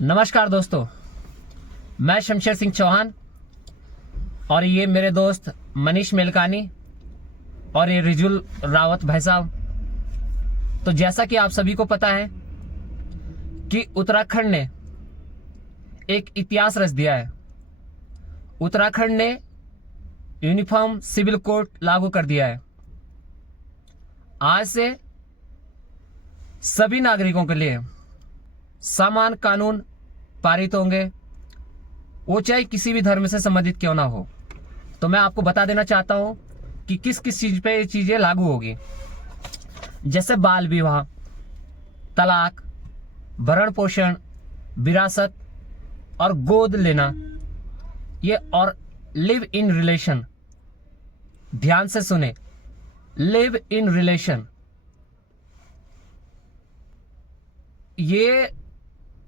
नमस्कार दोस्तों, मैं शमशेर सिंह चौहान और ये मेरे दोस्त मनीष मेलकानी और ये रिजुल रावत भाई साहब। तो जैसा कि आप सभी को पता है कि उत्तराखंड ने एक इतिहास रच दिया है। उत्तराखंड ने यूनिफॉर्म सिविल कोड लागू कर दिया है। आज से सभी नागरिकों के लिए समान कानून पारित होंगे, वो चाहे किसी भी धर्म से संबंधित क्यों ना हो। तो मैं आपको बता देना चाहता हूं कि किस किस चीज पे ये चीजें लागू होगी। जैसे बाल विवाह, तलाक, भरण पोषण, विरासत और गोद लेना, ये और लिव इन रिलेशन। ध्यान से सुने, लिव इन रिलेशन। ये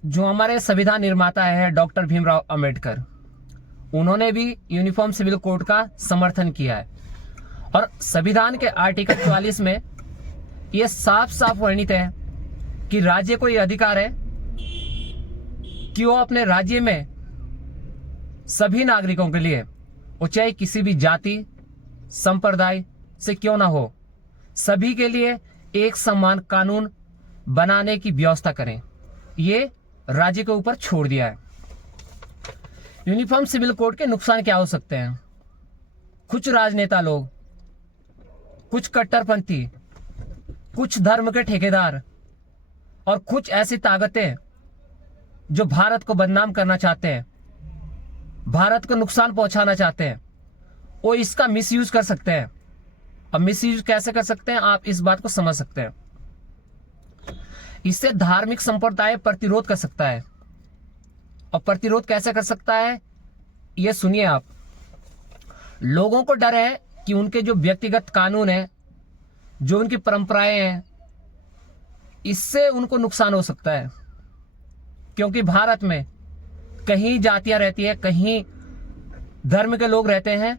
जो हमारे संविधान निर्माता है डॉक्टर भीमराव अंबेडकर, उन्होंने भी यूनिफॉर्म सिविल कोड का समर्थन किया है। और संविधान के आर्टिकल 44 में यह साफ साफ वर्णित है कि राज्य को यह अधिकार है कि वो अपने राज्य में सभी नागरिकों के लिए, वो चाहे किसी भी जाति संप्रदाय से क्यों ना हो, सभी के लिए एक समान कानून बनाने की व्यवस्था करें। ये राज्य के ऊपर छोड़ दिया है। यूनिफॉर्म सिविल कोड के नुकसान क्या हो सकते हैं? कुछ राजनेता लोग, कुछ कट्टरपंथी, कुछ धर्म के ठेकेदार और कुछ ऐसी ताकतें जो भारत को बदनाम करना चाहते हैं, भारत को नुकसान पहुंचाना चाहते हैं, वो इसका मिसयूज कर सकते हैं। अब मिसयूज कैसे कर सकते हैं, आप इस बात को समझ सकते हैं। इससे धार्मिक संप्रदाय प्रतिरोध कर सकता है। और प्रतिरोध कैसे कर सकता है, यह सुनिए आप। लोगों को डर है कि उनके जो व्यक्तिगत कानून है, जो उनकी परंपराएं हैं, इससे उनको नुकसान हो सकता है। क्योंकि भारत में कहीं जातियां रहती है, कहीं धर्म के लोग रहते हैं।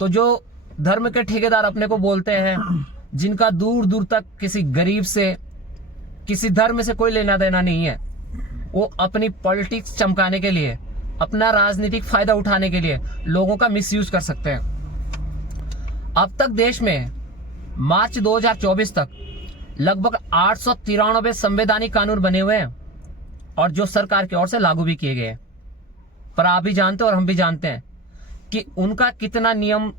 तो जो धर्म के ठेकेदार अपने को बोलते हैं, जिनका दूर दूर तक किसी गरीब से, किसी धर्म से कोई लेना देना नहीं है, वो अपनी पॉलिटिक्स चमकाने के लिए, अपना राजनीतिक फायदा उठाने के लिए लोगों का मिसयूज कर सकते हैं। अब तक देश में मार्च 2024 तक लगभग 893 संवैधानिक कानून बने हुए हैं और जो सरकार की ओर से लागू भी किए गए हैं। पर आप भी जानते हैं और हम भी जानते हैं कि उनका कितना नियम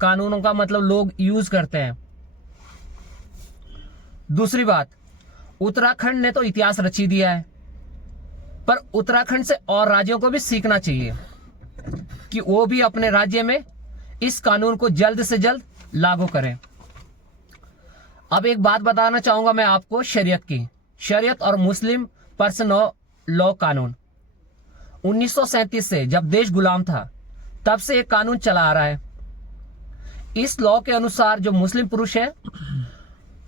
कानूनों का मतलब लोग यूज करते हैं। दूसरी बात, उत्तराखंड ने तो इतिहास रची दिया है, पर उत्तराखंड से और राज्यों को भी सीखना चाहिए कि वो भी अपने राज्य में इस कानून को जल्द से जल्द लागू करें। अब एक बात बताना चाहूंगा मैं आपको शरीयत की। शरीयत और मुस्लिम पर्सनल लॉ कानून 1937 से, जब देश गुलाम था, तब से एक कानून चला आ रहा है। इस लॉ के अनुसार जो मुस्लिम पुरुष है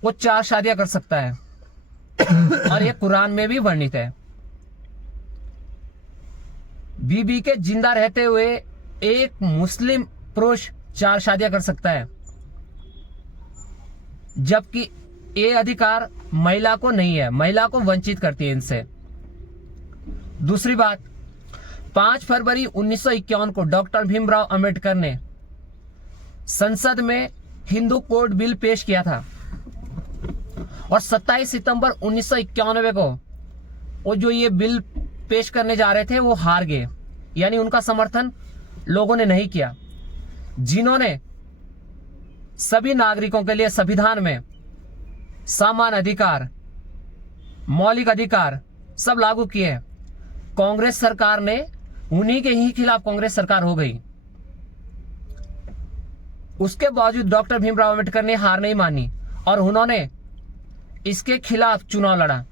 वो 4 शादियां कर सकता है और ये कुरान में भी वर्णित है। बीबी के जिंदा रहते हुए एक मुस्लिम पुरुष 4 शादियां कर सकता है, जबकि ये अधिकार महिला को नहीं है, महिला को वंचित करती है इनसे। दूसरी बात, 5 फरवरी 1951 को डॉक्टर भीमराव अंबेडकर ने संसद में हिंदू कोड बिल पेश किया था और 27 सितंबर 1991 को वो जो ये बिल पेश करने जा रहे थे वो हार गए, यानी उनका समर्थन लोगों ने नहीं किया। जिन्होंने सभी नागरिकों के लिए संविधान में समान अधिकार, मौलिक अधिकार सब लागू किए, कांग्रेस सरकार ने उन्हीं के ही खिलाफ कांग्रेस सरकार हो गई। उसके बावजूद डॉक्टर भीमराव अंबेडकर ने हार नहीं मानी और उन्होंने इसके खिलाफ चुनाव लड़ा,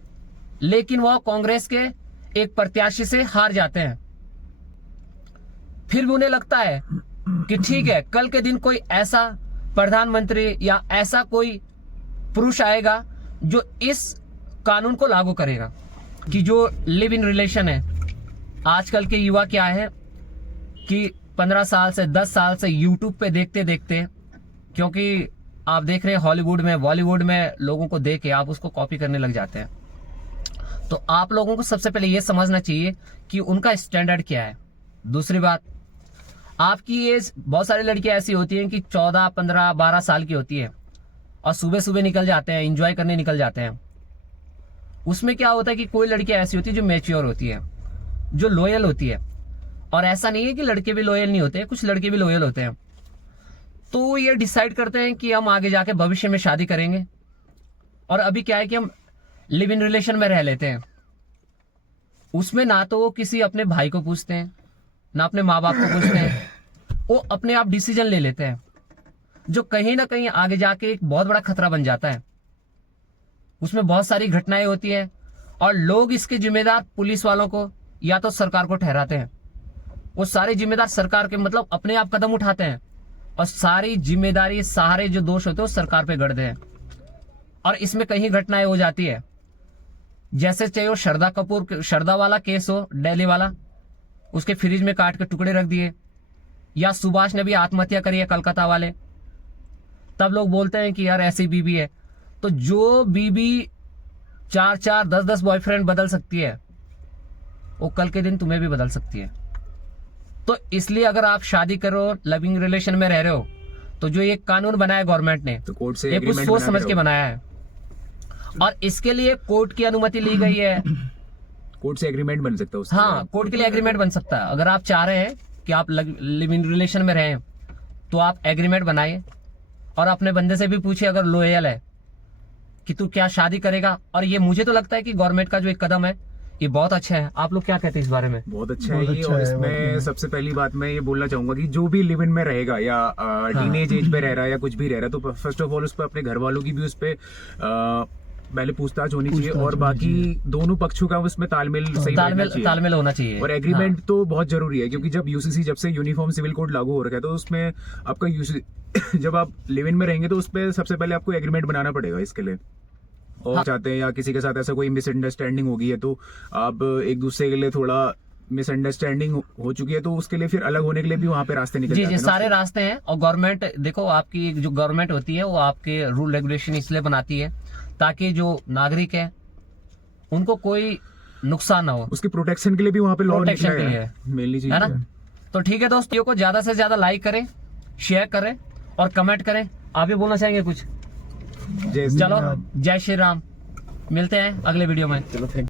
लेकिन वह कांग्रेस के एक प्रत्याशी से हार जाते हैं। फिर भी उन्हें लगता है कि ठीक है, कल के दिन कोई ऐसा प्रधानमंत्री या ऐसा कोई पुरुष आएगा जो इस कानून को लागू करेगा कि जो लिव इन रिलेशन है। आजकल के युवा क्या है कि 15 साल से 10 साल से यूट्यूब पे देखते देखते, क्योंकि आप देख रहे हैं हॉलीवुड में, बॉलीवुड में लोगों को देख के आप उसको कॉपी करने लग जाते हैं। तो आप लोगों को सबसे पहले ये समझना चाहिए कि उनका स्टैंडर्ड क्या है। दूसरी बात, आपकी एज, बहुत सारी लड़कियां ऐसी होती हैं कि 14, 15, 12 साल की होती है और सुबह सुबह निकल जाते हैं, एंजॉय करने निकल जाते हैं। उसमें क्या होता है कि कोई लड़कियां ऐसी होती है जो मैच्योर होती है, जो लॉयल होती है। और ऐसा नहीं है कि लड़के भी लॉयल नहीं होते, कुछ लड़के भी लॉयल होते हैं। तो ये डिसाइड करते हैं कि हम आगे जाके भविष्य में शादी करेंगे। और अभी क्या है कि हम लिव इन रिलेशन में रह लेते हैं। उसमें ना तो वो किसी अपने भाई को पूछते हैं, ना अपने माँ बाप को पूछते हैं, वो अपने आप डिसीजन ले लेते हैं, जो कहीं ना कहीं आगे जाके एक बहुत बड़ा खतरा बन जाता है। उसमें बहुत सारी घटनाएं होती है और लोग इसके जिम्मेदार पुलिस वालों को या तो सरकार को ठहराते हैं। वो सारे जिम्मेदार सरकार के, मतलब अपने आप कदम उठाते हैं और सारी जिम्मेदारी, सारे जो दोष होते हैं वो सरकार पे गढ़ते हैं। और इसमें कहीं घटनाएं हो जाती है, जैसे चाहे वो श्रद्धा वाला केस हो, दिल्ली वाला, उसके फ्रिज में काट के टुकड़े रख दिए, या सुभाष ने भी आत्महत्या करी है कलकत्ता वाले। तब लोग बोलते हैं कि यार ऐसी बीबी है। तो जो बीबी 4-4, 10-10 बॉयफ्रेंड बदल सकती है, वो कल के दिन तुम्हें भी बदल सकती है। तो इसलिए अगर आप शादी करो, लविंग रिलेशन में रह रहे हो, तो जो ये कानून बनाया गवर्नमेंट ने, तो कोर्ट से ये कुछ सोच समझ के बनाया है और इसके लिए कोर्ट की अनुमति ली गई है। कोर्ट से एग्रीमेंट बन सकता है उसके हाँ, कोर्ट के लिए एग्रीमेंट बन सकता है। अगर आप चाह रहे हैं कि आप लिव इन रिलेशन में रहें, तो आप एग्रीमेंट बनाइए और अपने बंदे से भी पूछिए अगर लॉयल है कि तू क्या शादी करेगा। और ये मुझे तो लगता है कि गवर्नमेंट का जो एक कदम है ये बहुत अच्छा है। आप लोग क्या कहते हैं इस बारे में? बहुत अच्छा है ये। और इसमें सबसे पहली बात मैं ये बोलना चाहूंगा कि जो भी लिव इन में रहेगा या टीनेज एज पे रह रहा है या कुछ भी रह रहा है, तो फर्स्ट ऑफ ऑल उस पर अपने घर वालों की भी उस पर पहले पूछताछ होनी चाहिए और बाकी दोनों पक्षों का उसमें तालमेल सही तालमेल होना चाहिए। और एग्रीमेंट तो बहुत जरूरी है, क्योंकि जब यूसीसी, जब से यूनिफॉर्म सिविल कोड लागू हो रखा है, तो उसमें आपका जब आप लिव इन में रहेंगे तो उस पर सबसे पहले आपको एग्रीमेंट बनाना पड़ेगा इसके लिए। और चाहते हैं या किसी के साथ ऐसा कोई मिसअंडरस्टैंडिंग हो गई है, तो आप एक दूसरे के लिए थोड़ा मिसअंडरस्टैंडिंग हो चुकी है, तो उसके लिए फिर अलग होने के लिए भी वहाँ पे रास्ते निकल जाते हैं। जी, सारे रास्ते हैं। और गवर्नमेंट देखो, आपकी जो गवर्नमेंट होती है वो आपके रूल रेगुलेशन इसलिए बनाती है ताकि जो नागरिक है उनको कोई नुकसान ना हो, उसकी प्रोटेक्शन के लिए भी वहाँ पे लॉ प्रोटेक्शन के लिए मेनली चीज है ना। तो ठीक है दोस्तों, को ज्यादा से ज्यादा लाइक करें, शेयर करें और कमेंट करें। आप भी बोलना चाहेंगे कुछ? चलो, जय श्री राम। मिलते हैं अगले वीडियो में। चलो, थैंक यू।